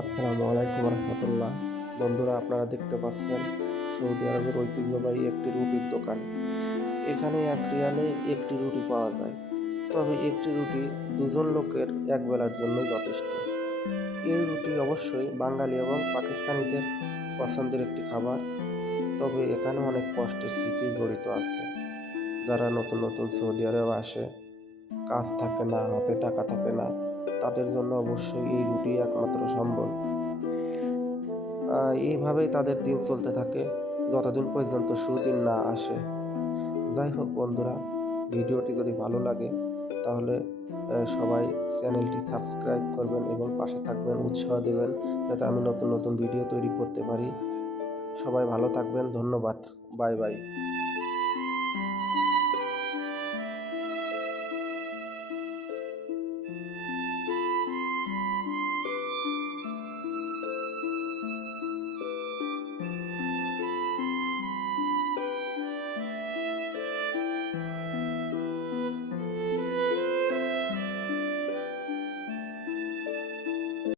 আসসালামু আলাইকুম রহমতুল্লাহ। বন্ধুরা, আপনারা দেখতে পাচ্ছেন সৌদি আরবের ঐতিহ্যবাহী একটি রুটির দোকান। এখানে এক রিয়ালে একটি রুটি পাওয়া যায়, তবে একটি রুটি দুজন লোকের এক বেলার জন্য যথেষ্ট। এই রুটি অবশ্যই বাঙালি এবং পাকিস্তানিদের পছন্দের একটি খাবার, তবে এখানে অনেক কষ্টের স্মৃতি জড়িত আছে। যারা নতুন নতুন সৌদি আরব আসে, কাজ থাকে না, হাতে টাকা থাকে না, তাদের জন্য অবশ্যই এই রুটি একমাত্র সম্বল। এইভাবেই তাদের দিন চলতে থাকে যতদিন পর্যন্ত সুদিন না আসে। যাই হোক বন্ধুরা, ভিডিওটি যদি ভালো লাগে তাহলে সবাই চ্যানেলটি সাবস্ক্রাইব করবেন এবং পাশে থাকবেন, উৎসাহ দেবেন যাতে আমি নতুন নতুন ভিডিও তৈরি করতে পারি। সবাই ভালো থাকবেন, ধন্যবাদ, বাই বাই।